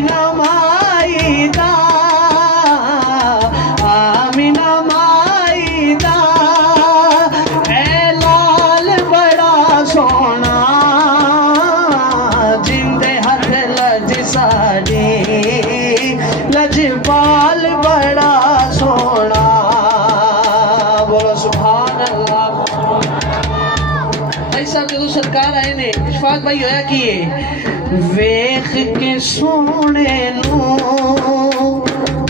Amina माई दा, Amina माई दा है लाल बड़ा सोना, जिंदे हथ लज साड़ी लजपाल बड़ा सोना। बोलो सुभान अल्लाह। भाई साहब जो सरकार आए ने इशफाक भाई होया कि वेख के सोने नू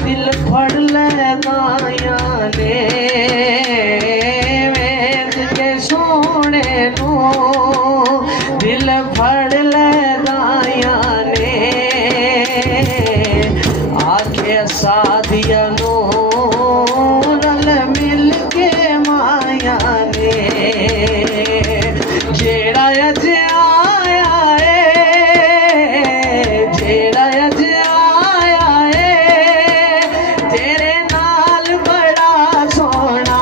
दिल फड़ ले दाया ने, वेख के सोने नू दिल फड़ ले दाया ने, आखे सादिया नू रल मिल के माया ने, जेड़ा अज आया है, जेड़ा अज आया है तेरे नाल बड़ा सोना,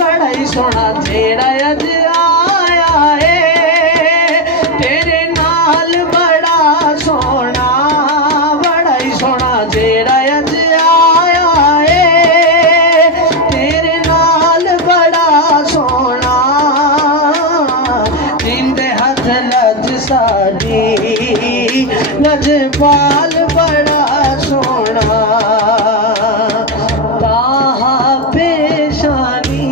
बड़ा ही सोना। जेड़ा अज आया है तेरे नाल बड़ा सोना, बड़ा ही सोना। जेड़ा अज आया है तेरे नाल बड़ा सोना, जिंदे हथ लज साड़ी लजपाल बड़ा सोना। ताहा पेशानी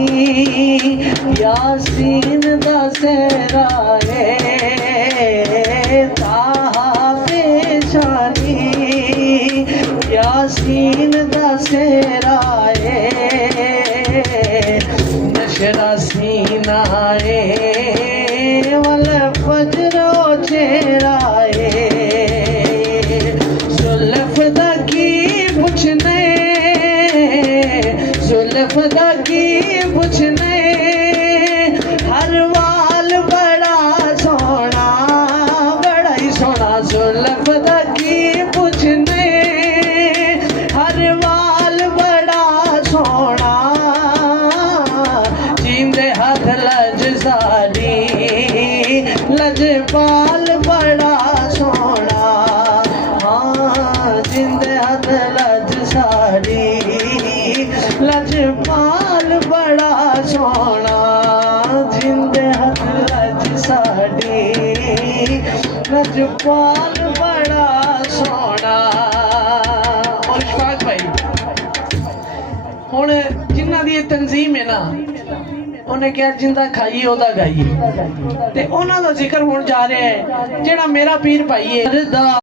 यासीन दा सेहरा है, ताहा पेशानी यासीन दा सेहरा है, नशरा सीना है वल फजरो चेहरा है, जुल्फ दा की पुछने, जुल्फ दा की पुछने, हर वाल बड़ा सोना, बड़ा ही सोना। जुल्फ दा की पुछने, हर वाल बड़ा सोना, जिंदे हाथ लज साड़ी लजपाल बड़ा सोना। हाँ जिंदे हाथ लज साड़ी लजपाल बड़ा सोना, जिंदे हाथ लज साड़ी लजपाल बड़ा सोना। और इशफाक भाई हुण जिन्हां दी तंजीम है ना, उन्हें क्या जिंदा खाइए ओदा गाइए, ते उन्हां दा जिक्र होण जा रहा है जेड़ा मेरा पीर भाई है।